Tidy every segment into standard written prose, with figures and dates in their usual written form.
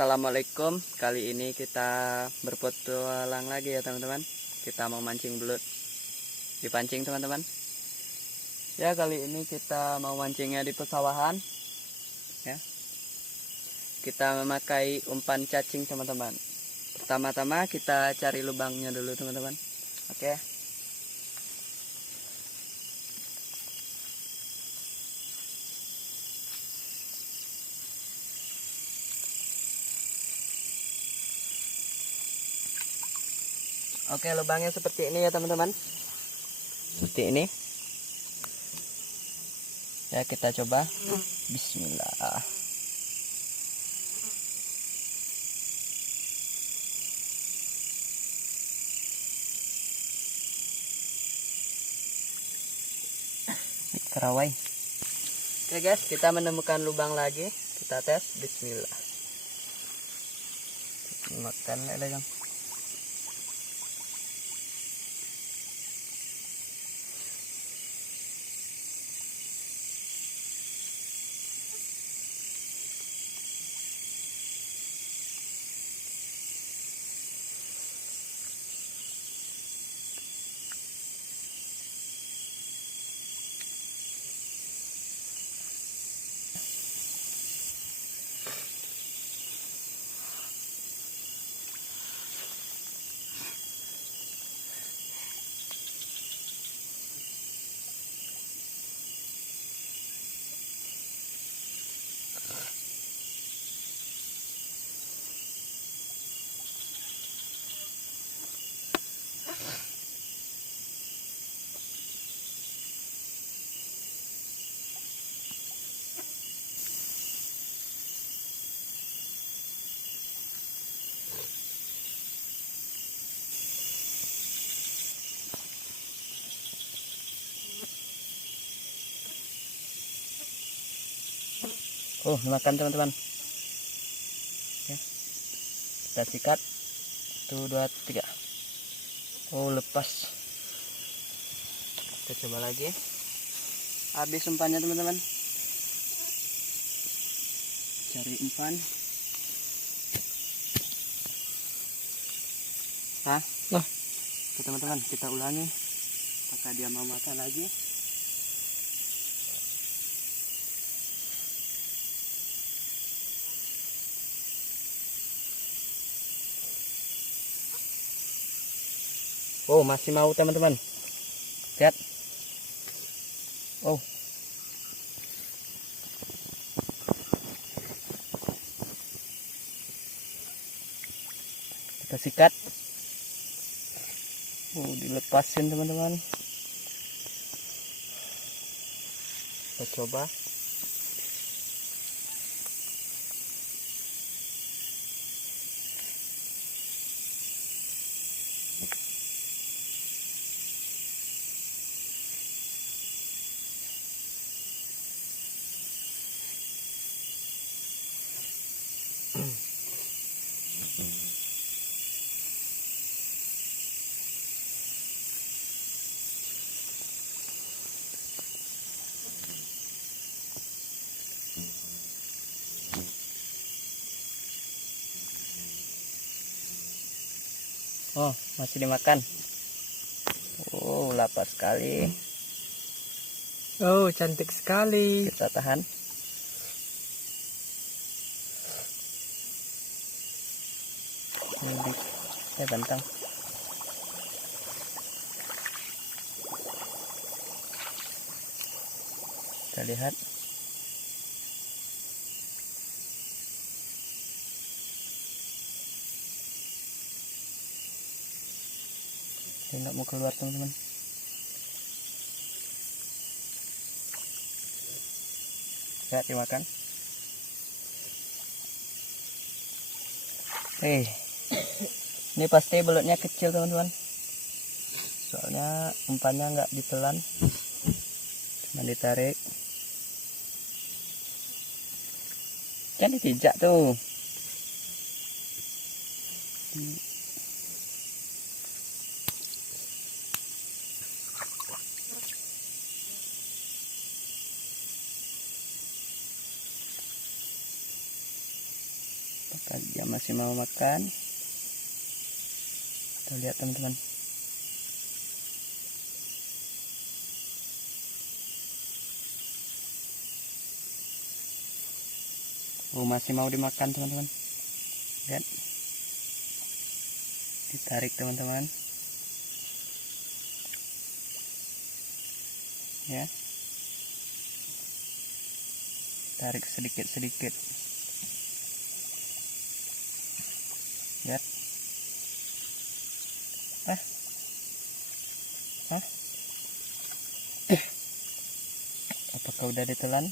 Assalamualaikum. Kali ini kita berpetualang lagi ya teman-teman. Kita mau mancing belut. Dipancing teman-teman. Ya, kali ini kita mau mancingnya di pesawahan. Ya. Kita memakai umpan cacing teman-teman. Pertama-tama kita cari lubangnya dulu teman-teman. Oke. Oke, lubangnya seperti ini ya teman-teman. Seperti ini. Ya, kita coba. Bismillah. Kerawai. Oke guys, kita menemukan lubang lagi. Kita tes. Bismillah. Makan lele kan. Oh, makan teman-teman. Oke. Kita sikat. 1, 2, 3. Oh, lepas. Kita coba lagi. Habis umpannya teman-teman. Cari umpan. Nah, teman-teman, kita ulangi. Apakah dia mau makan lagi? Oh, masih mau teman-teman. Lihat. Oh. Kita sikat. Oh, dilepasin teman-teman. Kita coba. Oh, masih dimakan. Oh, lapar sekali. Oh, cantik sekali. Kita tahan. Ini bantang. Kita lihat. Dia nggak mau keluar teman-teman. Nggak dimakan. Ini pasti belutnya kecil teman-teman. Soalnya umpannya nggak ditelan, cuma ditarik. Kan dipijak tuh. apakah dia masih mau makan? Kita lihat teman-teman. Oh, masih mau dimakan teman-teman. Lihat, ditarik teman-teman ya, tarik sedikit-sedikit. Lihat, apakah udah ditelan?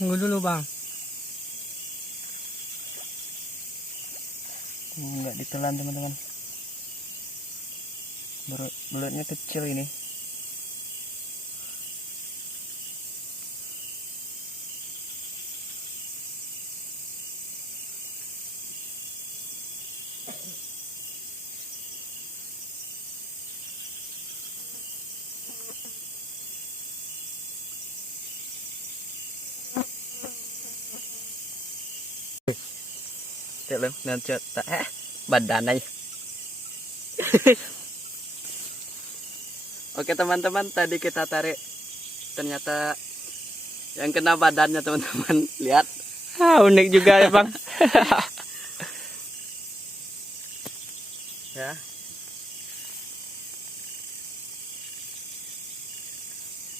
Tunggu dulu bang. Nggak ditelan teman-teman, belutnya kecil ini. Lihat nanti tak badan aja. Oke teman-teman, tadi kita tarik, ternyata yang kena badannya teman-teman. Lihat, Unik juga ya bang. ya.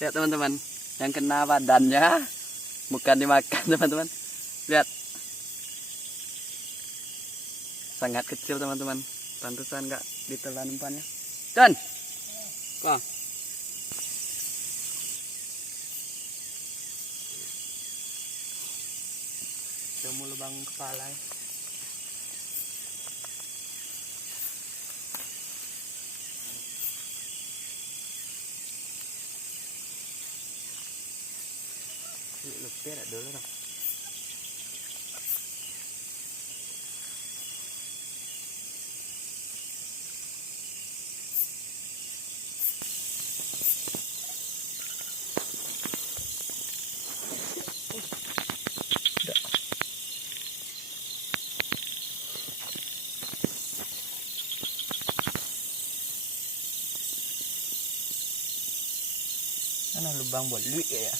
Lihat teman-teman, yang kena badannya bukan dimakan teman-teman. Lihat, sangat kecil teman-teman, pantesan nggak ditelan umpannya. Dan wah, mau lubang kepala ya. Lepir dulu dong. Mana lubang buat duit ya?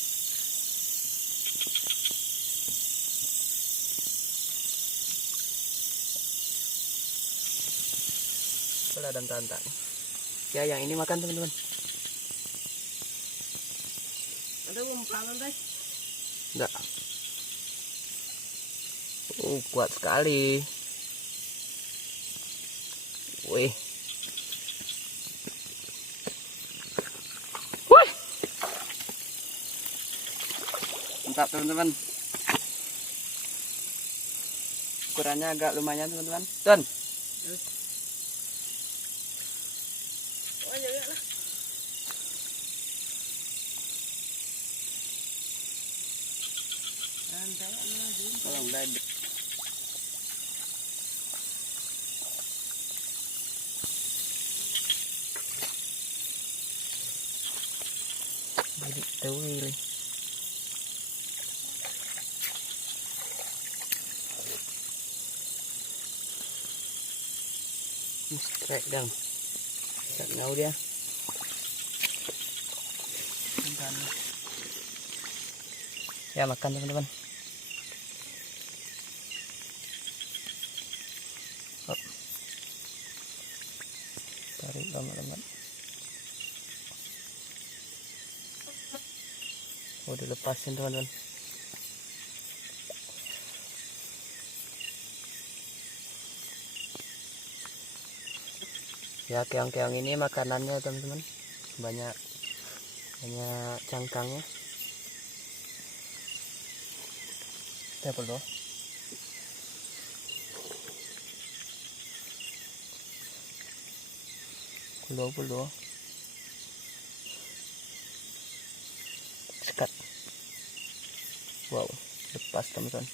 Dan tantang. Ya, yang ini makan teman-teman. Ada umpangan deh. Enggak. Kuat sekali. Wih. Wih. Mantap teman-teman. Ukurannya agak lumayan teman-teman. Don. Kalau udah jadi tewil. Strike dong. Tak tahu dia. Ya, makan teman-teman. Tarik lama-lama. Oh, dilepasin teman-teman. Ya, keong-keong ini makanannya teman-teman banyak cangkangnya. Kita perlu sekat. Wow, lepas teman-teman.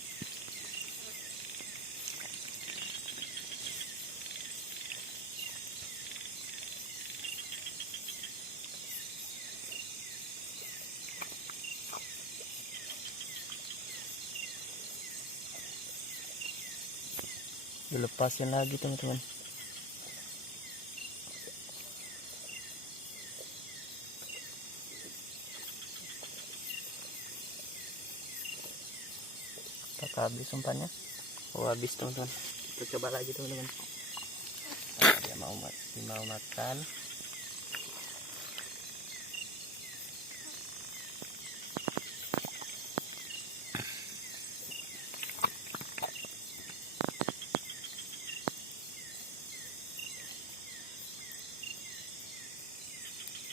Dilepasin lagi teman-teman. Apakah habis umpannya? Oh, habis teman-teman. Kita coba lagi teman-teman. Dia mau makan.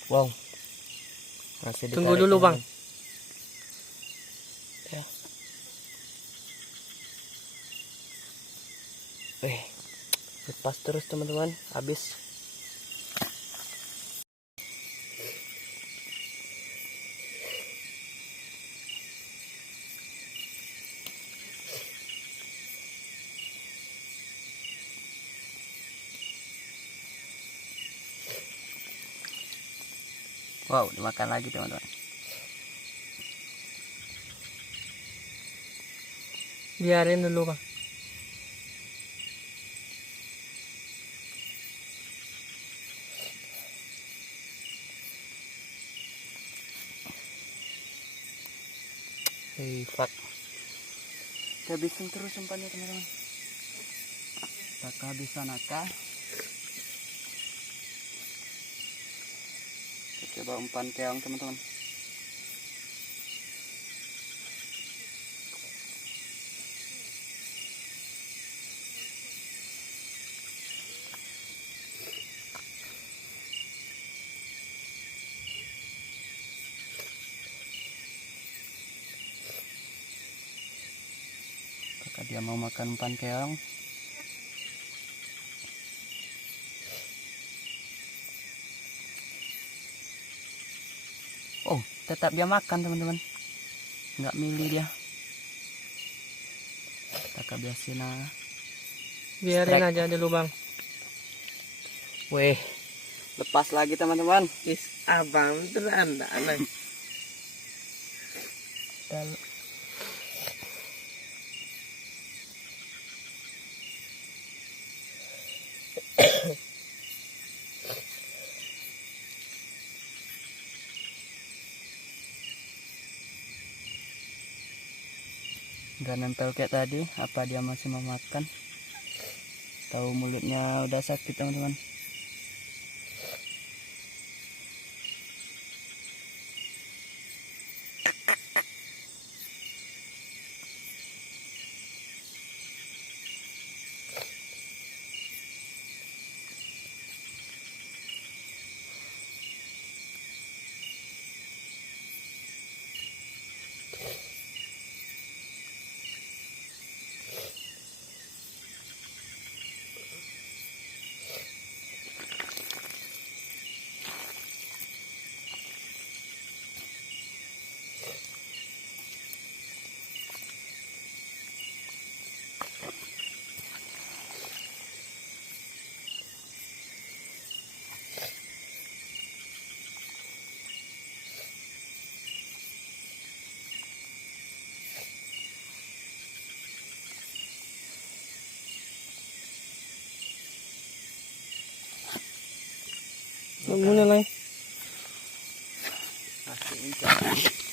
Wow, masih Tunggu ditarik, dulu, Bang. ya. Lepas terus teman-teman, habis. Wow, dimakan lagi teman-teman. Biarin dulu, Bang. Fuck. Kita habisin terus umpannya teman-teman. Kita kehabisan akal. Kita coba umpan keong teman-teman. Apakah dia mau makan umpan keong? Oh, tetap dia makan teman-teman. Nggak milih dia. Kita kebiasin aja. Biarin Strike. aja dulu, Bang. Weh, lepas lagi teman-teman. Abang beneran aneh. Nggak nempel kayak tadi. Apa dia masih mau makan? Tahu mulutnya udah sakit teman-teman. Muna lang. Masih